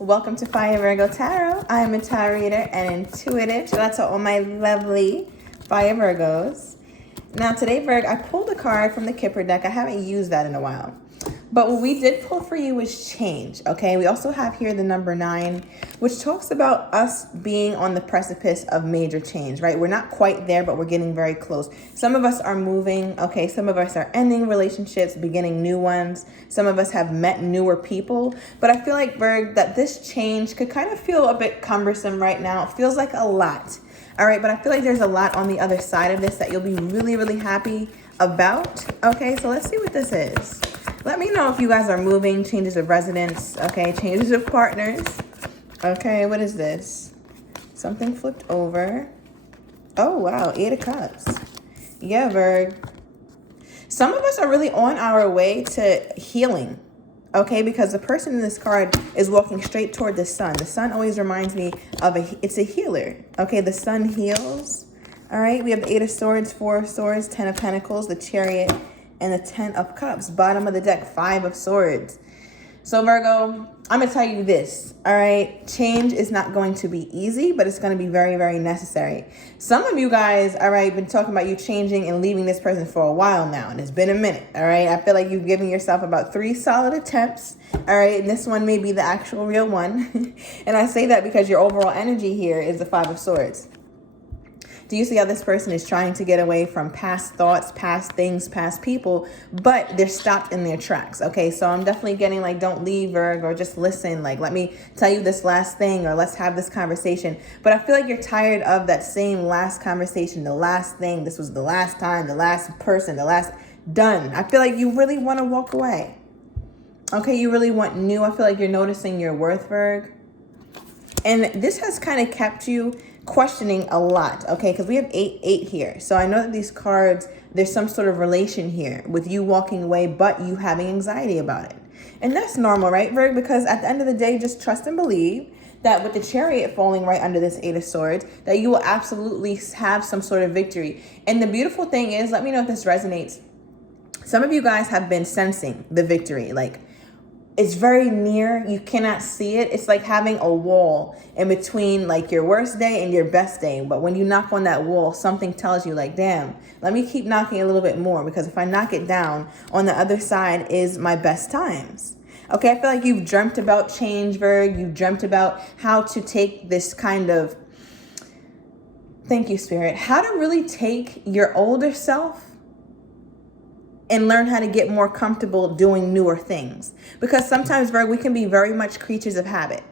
Welcome to Fire Virgo Tarot. I am a tarot reader and intuitive. Shout out to all my lovely Fire Virgos. Now today, Virg, I pulled a card from the Kipper deck. I haven't used that in a while. But what we did pull for you was change, okay? We also have here the number 9, which talks about us being on the precipice of major change, right? We're not quite there, but we're getting very close. Some of us are moving, okay? Some of us are ending relationships, beginning new ones. Some of us have met newer people. But I feel like, Virg, that this change could kind of feel a bit cumbersome right now. It feels like a lot, all right? But I feel like there's a lot on the other side of this that you'll be really, really happy about, okay? So let's see what this is. Let me know if you guys are moving, changes of residence, okay, changes of partners. Okay, what is this? Something flipped over. Oh, wow, 8 of Cups. Yeah, Virg. Some of us are really on our way to healing, okay, because the person in this card is walking straight toward the sun. The sun always reminds me of it's a healer, okay? The sun heals, all right? We have the 8 of Swords, 4 of Swords, 10 of Pentacles, the Chariot, and the 10 of Cups. Bottom of the deck, 5 of Swords. So Virgo, I'm going to tell you this, all right? Change is not going to be easy, but it's going to be very, very necessary. Some of you guys, all right, been talking about you changing and leaving this person for a while now, and it's been a minute, all right? I feel like you've given yourself about 3 solid attempts, all right? And this one may be the actual real one. And I say that because your overall energy here is the 5 of Swords. Do you see how this person is trying to get away from past thoughts, past things, past people, but they're stopped in their tracks, okay? So I'm definitely getting like, don't leave, Virg, or just listen. Like, let me tell you this last thing, or let's have this conversation. But I feel like you're tired of that same last conversation, the last thing. This was the last time, the last person, the last done. I feel like you really want to walk away. Okay, you really want new. I feel like you're noticing your worth, Virg. And this has kind of kept you questioning a lot, okay? Because we have 8 here. So I know that these cards, there's some sort of relation here with you walking away, but you having anxiety about it. And that's normal, right, Virg? Because at the end of the day, just trust and believe that with the Chariot falling right under this 8 of Swords, that you will absolutely have some sort of victory. And the beautiful thing is, let me know if this resonates. Some of you guys have been sensing the victory, like, it's very near. You cannot see it. It's like having a wall in between like your worst day and your best day. But when you knock on that wall, something tells you like, damn, let me keep knocking a little bit more, because if I knock it down, on the other side is my best times. Okay, I feel like you've dreamt about change, Virg. You've dreamt about how to take this kind of, thank you, Spirit, how to really take your older self and learn how to get more comfortable doing newer things. Because sometimes, Virg, we can be very much creatures of habit.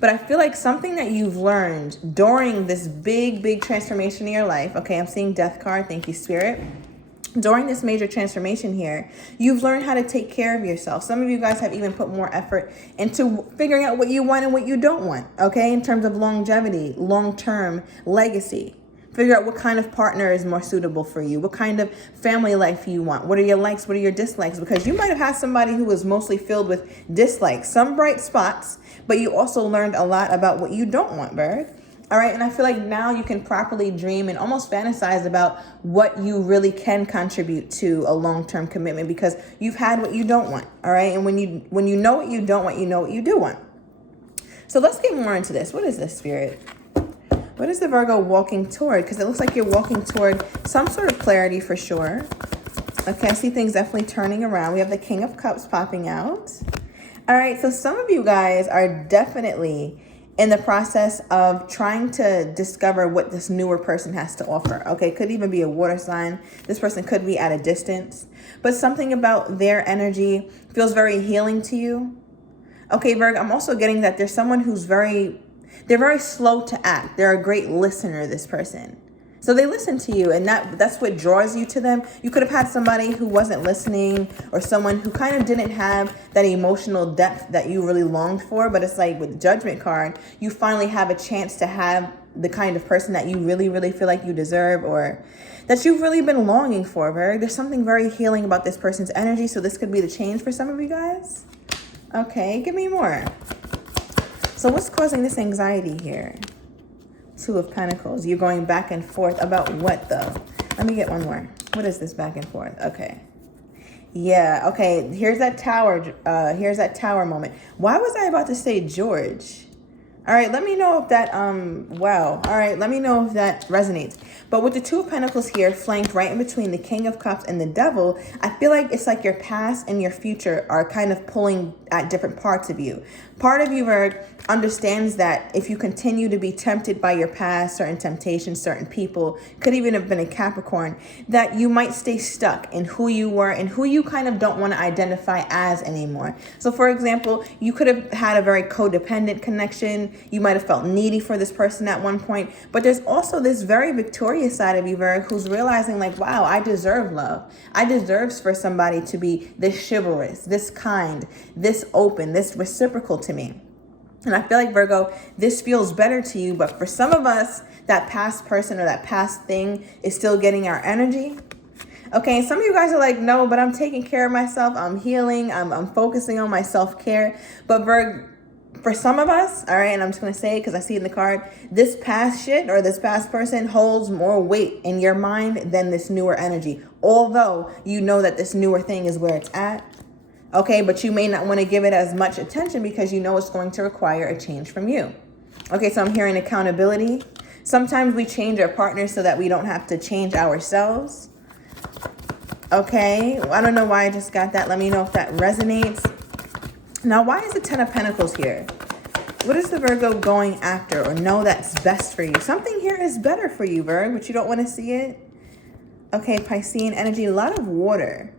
But I feel like something that you've learned during this big, big transformation in your life, okay, I'm seeing Death card, thank you, Spirit. During this major transformation here, you've learned how to take care of yourself. Some of you guys have even put more effort into figuring out what you want and what you don't want, okay, in terms of longevity, long-term legacy. Figure out what kind of partner is more suitable for you, what kind of family life you want, what are your likes, what are your dislikes, because you might have had somebody who was mostly filled with dislikes, some bright spots, but you also learned a lot about what you don't want, Virg. All right, and I feel like now you can properly dream and almost fantasize about what you really can contribute to a long-term commitment, because you've had what you don't want, all right? And when you know what you don't want, you know what you do want. So let's get more into this. What is this, Spirit? What is the Virgo walking toward? Because it looks like you're walking toward some sort of clarity for sure. Okay, I see things definitely turning around. We have the King of Cups popping out. All right, so some of you guys are definitely in the process of trying to discover what this newer person has to offer. Okay, could even be a water sign. This person could be at a distance. But something about their energy feels very healing to you. Okay, Virgo, I'm also getting that there's someone who's they're very slow to act. They're a great listener, this person. So they listen to you, and that's what draws you to them. You could have had somebody who wasn't listening, or someone who kind of didn't have that emotional depth that you really longed for. But it's like with the Judgment card, you finally have a chance to have the kind of person that you really, really feel like you deserve, or that you've really been longing for, Virg. There's something very healing about this person's energy. So this could be the change for some of you guys. Okay, give me more. So what's causing this anxiety here? 2 of Pentacles. You're going back and forth about what, though? Let me get one more. What is this back and forth? Okay. Yeah, okay. Here's that tower moment. Why was I about to say George? All right, let me know if that, wow. All right, let me know if that resonates. But with the Two of Pentacles here, flanked right in between the King of Cups and the Devil, I feel like it's like your past and your future are kind of pulling at different parts of you. Part of you, Virg, understands that if you continue to be tempted by your past, certain temptations, certain people, could even have been a Capricorn, that you might stay stuck in who you were and who you kind of don't want to identify as anymore. So for example, you could have had a very codependent connection. You might have felt needy for this person at one point, but there's also this very victorious side of you, Virg, who's realizing like, wow, I deserve love. I deserve for somebody to be this chivalrous, this kind, this open, this reciprocal to me. And I feel like, Virgo, this feels better to you, but for some of us, that past person or that past thing is still getting our energy. Okay, some of you guys are like, no, but I'm taking care of myself. I'm healing. I'm focusing on my self-care. But Virgo, for some of us, all right, and I'm just going to say it because I see it in the card, this past shit or this past person holds more weight in your mind than this newer energy. Although you know that this newer thing is where it's at. Okay, but you may not want to give it as much attention because you know it's going to require a change from you. Okay, so I'm hearing accountability. Sometimes we change our partners so that we don't have to change ourselves. Okay, I don't know why I just got that. Let me know if that resonates. Now, why is the Ten of Pentacles here? What is the Virgo going after or know that's best for you? Something here is better for you, Virgo, but you don't want to see it. Okay, Piscean energy, a lot of water.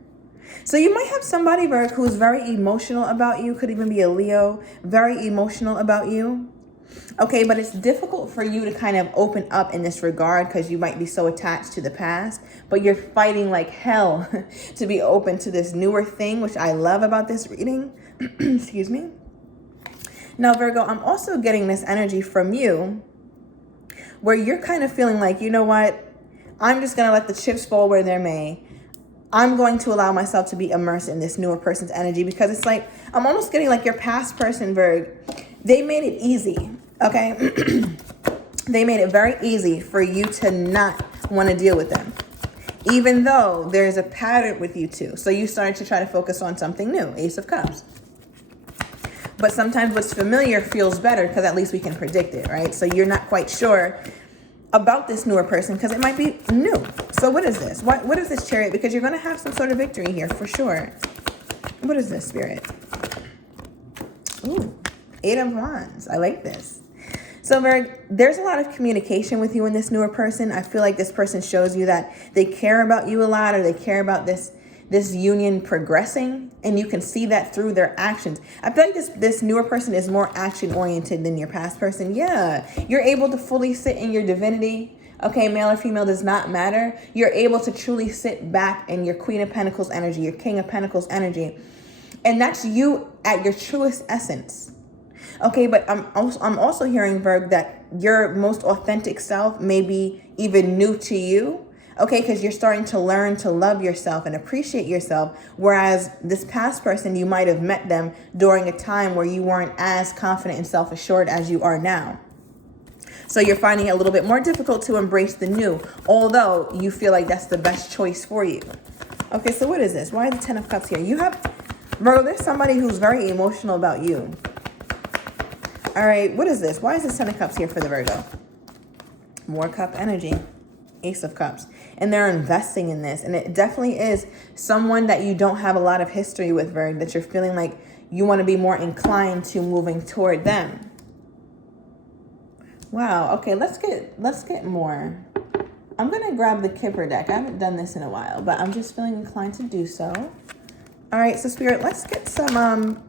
So you might have somebody, Virgo, who's very emotional about you. Could even be a Leo, very emotional about you. Okay, but it's difficult for you to kind of open up in this regard because you might be so attached to the past, but you're fighting like hell to be open to this newer thing, which I love about this reading. Excuse me. Now, Virgo, I'm also getting this energy from you where you're kind of feeling like, you know what? I'm just going to let the chips fall where they may. I'm going to allow myself to be immersed in this newer person's energy because it's like, I'm almost getting like your past person, Virgo, they made it easy, okay? They made it very easy for you to not want to deal with them, even though there's a pattern with you two. So you started to try to focus on something new, Ace of Cups. But sometimes what's familiar feels better because at least we can predict it, right? So you're not quite sure about this newer person because it might be new. So what is this? What is this, Chariot? Because you're going to have some sort of victory here for sure. What is this, Spirit? Ooh, Eight of Wands. I like this. So there's a lot of communication with you and this newer person. I feel like this person shows you that they care about you a lot, or they care about this union progressing, and you can see that through their actions. I feel like this newer person is more action oriented than your past person. Yeah, you're able to fully sit in your divinity. Okay, male or female does not matter. You're able to truly sit back in your Queen of Pentacles energy, your King of Pentacles energy. And that's you at your truest essence. Okay, but I'm also hearing, Virgo, that your most authentic self may be even new to you. Okay, because you're starting to learn to love yourself and appreciate yourself. Whereas this past person, you might have met them during a time where you weren't as confident and self-assured as you are now. So you're finding it a little bit more difficult to embrace the new, although you feel like that's the best choice for you. Okay, so what is this? Why is the Ten of Cups here? You have, Virgo, there's somebody who's very emotional about you. All right, what is this? Why is the Ten of Cups here for the Virgo? More cup energy. Ace of Cups. And they're investing in this. And it definitely is someone that you don't have a lot of history with, Virgo, that you're feeling like you want to be more inclined to moving toward them. Wow. Okay, let's get more. I'm going to grab the Kipper deck. I haven't done this in a while, but I'm just feeling inclined to do so. All right, so Spirit, let's get some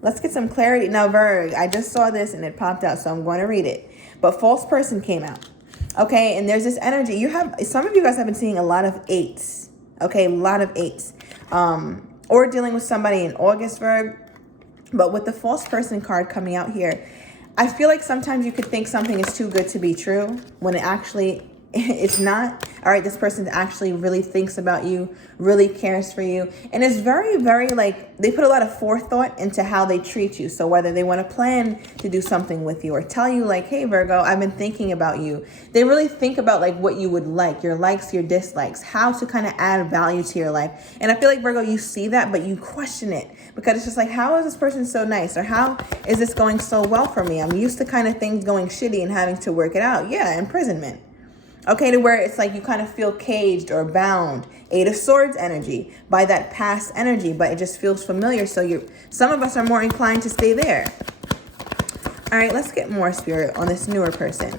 let's get some clarity. Now, Virgo, I just saw this and it popped out, so I'm going to read it. But false person came out. Okay, and there's this energy. You have, some of you guys have been seeing a lot of eights. Okay, a lot of eights. Or dealing with somebody in August, Virgo. But with the false person card coming out here, I feel like sometimes you could think something is too good to be true when it actually It's not. All right, this person actually really thinks about you, really cares for you, and it's very, very like they put a lot of forethought into how they treat you. So whether they want to plan to do something with you or tell you like, hey Virgo, I've been thinking about you. They really think about like what you would like, your likes, your dislikes, how to kind of add value to your life. And I feel like Virgo, you see that, but you question it because it's just like, how is this person so nice? Or how is this going so well for me? I'm used to kind of things going shitty and having to work it out. Yeah, imprisonment. Okay, to where it's like you kind of feel caged or bound. 8 of Swords energy by that past energy, but it just feels familiar. So some of us are more inclined to stay there. All right, let's get more spirit on this newer person.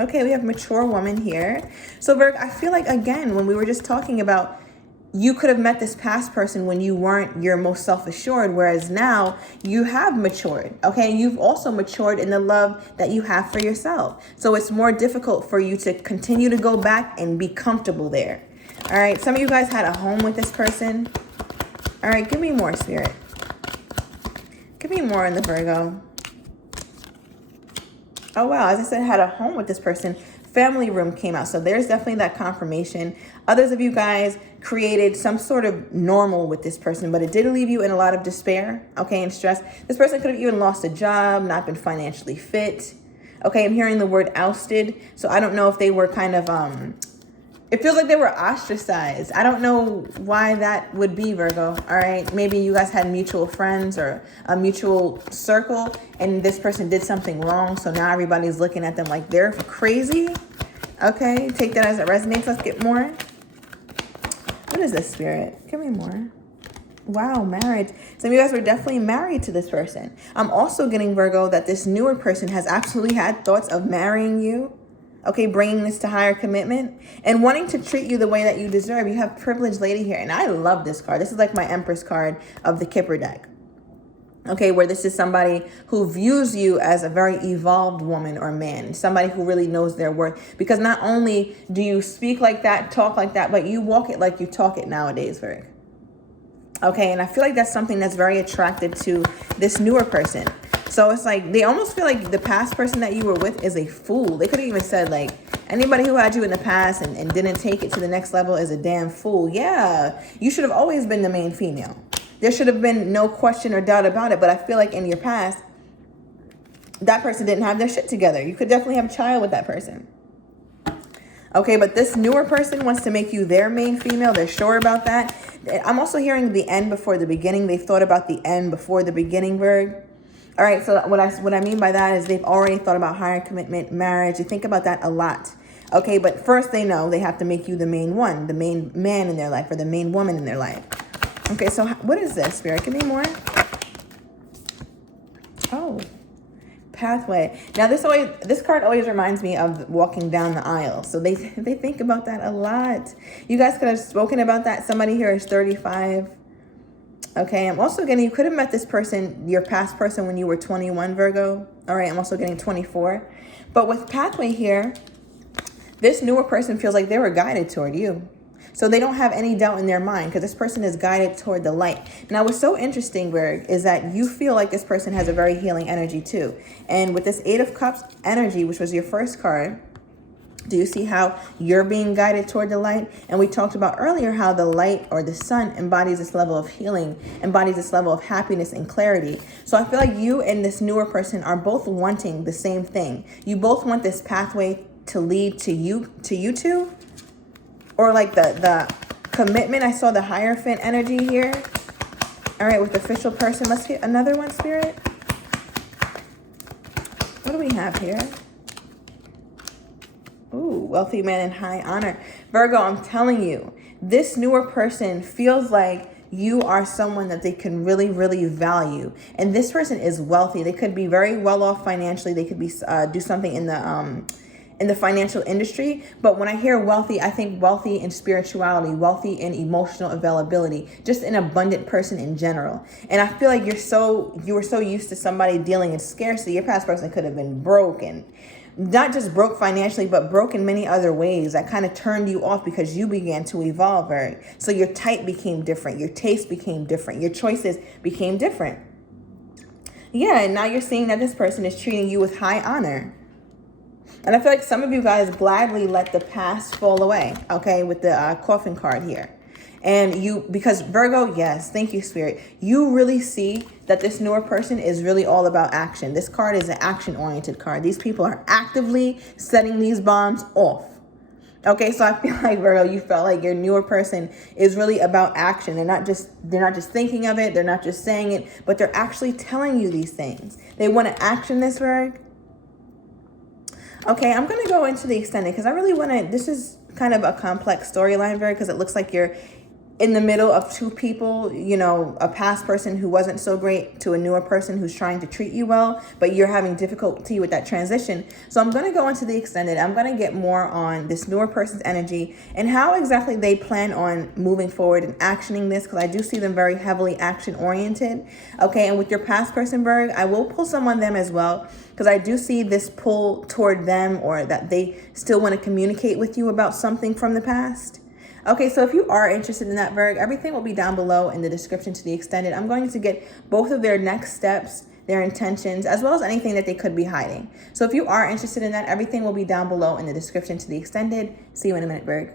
Okay, we have mature woman here. So Virgo, I feel like, again, when we were just talking about you could have met this past person when you weren't your most self-assured, whereas now you have matured, okay? You've also matured in the love that you have for yourself. So it's more difficult for you to continue to go back and be comfortable there. All right, some of you guys had a home with this person. All right, give me more, Spirit. Give me more in the Virgo. Oh, wow, as I said, had a home with this person. Family room came out. So there's definitely that confirmation. Others of you guys created some sort of normal with this person, but it did leave you in a lot of despair, okay, and stress. This person could have even lost a job, not been financially fit. Okay, I'm hearing the word ousted. So I don't know if they were kind of, it feels like they were ostracized. I don't know why that would be, Virgo. All right, maybe you guys had mutual friends or a mutual circle and this person did something wrong. So now everybody's looking at them like they're crazy. Okay, take that as it resonates. Let's get more. What is this, Spirit? Give me more. Wow, marriage. Some of you guys were definitely married to this person. I'm also getting, Virgo, that this newer person has absolutely had thoughts of marrying you. Okay, bringing this to higher commitment and wanting to treat you the way that you deserve. You have privileged lady here. And I love this card. This is like my Empress card of the Kipper deck. Okay, where this is somebody who views you as a very evolved woman or man, somebody who really knows their worth. Because not only do you speak like that, talk like that, but you walk it like you talk it nowadays, Virgo. Okay, and I feel like that's something that's very attractive to this newer person. So it's like they almost feel like the past person that you were with is a fool. They could have even said like, anybody who had you in the past and didn't take it to the next level is a damn fool. Yeah, you should have always been the main female. There should have been no question or doubt about it. But I feel like in your past, that person didn't have their shit together. You could definitely have a child with that person. Okay, but this newer person wants to make you their main female. They're sure about that. I'm also hearing the end before the beginning. They've thought about the end before the beginning, Virg. All right, so what I mean by that is they've already thought about higher commitment, marriage. You think about that a lot. Okay, but first they know they have to make you the main one, the main man in their life or the main woman in their life. Okay, so what is this, Spirit? Give me more. Oh, pathway. Now this card always reminds me of walking down the aisle. So they think about that a lot. You guys could have spoken about that. Somebody here is 35. Okay, I'm also getting, you could have met this person, your past person, when you were 21, Virgo. All right, I'm also getting 24. But with pathway here, this newer person feels like they were guided toward you. So they don't have any doubt in their mind because this person is guided toward the light. Now, what's so interesting, Virg, is that you feel like this person has a very healing energy too. And with this 8 of Cups energy, which was your first card, do you see how you're being guided toward the light? And we talked about earlier how the light or the sun embodies this level of healing, embodies this level of happiness and clarity. So I feel like you and this newer person are both wanting the same thing. You both want this pathway to lead to you two. Or like the commitment. I saw the Hierophant energy here. All right, with the official person. Let's get another one, Spirit. What do we have here? Ooh, wealthy man in high honor. Virgo, I'm telling you, this newer person feels like you are someone that they can really, really value. And this person is wealthy. They could be very well off financially. They could be do something in the financial industry. But when I hear wealthy, I think wealthy in spirituality, wealthy in emotional availability, just an abundant person in general. And I feel like you were so used to somebody dealing in scarcity. Your past person could have been broken. Not just broke financially, but broke in many other ways that kind of turned you off because you began to evolve, right? So your type became different. Your taste became different. Your choices became different. Yeah, and now you're seeing that this person is treating you with high honor. And I feel like some of you guys gladly let the past fall away, okay, with the coffin card here. And because Virgo, yes, thank you, Spirit. You really see that this newer person is really all about action. This card is an action-oriented card. These people are actively setting these bombs off. Okay, so I feel like, Virgo, you felt like your newer person is really about action. They're not just thinking of it. They're not just saying it, but they're actually telling you these things. They want to action this, Virgo. Okay, I'm going to go into the extended because I really want to, this is kind of a complex storyline, Virgo, because it looks like you're in the middle of two people, you know, a past person who wasn't so great to a newer person who's trying to treat you well, but you're having difficulty with that transition. So I'm going to go into the extended. I'm going to get more on this newer person's energy and how exactly they plan on moving forward and actioning this, because I do see them very heavily action oriented. Okay, and with your past person, Virgo, I will pull some on them as well, because I do see this pull toward them, or that they still want to communicate with you about something from the past. Okay, so if you are interested in that, Virgo, everything will be down below in the description to the extended. I'm going to get both of their next steps, their intentions, as well as anything that they could be hiding. So if you are interested in that, everything will be down below in the description to the extended. See you in a minute, Virgo.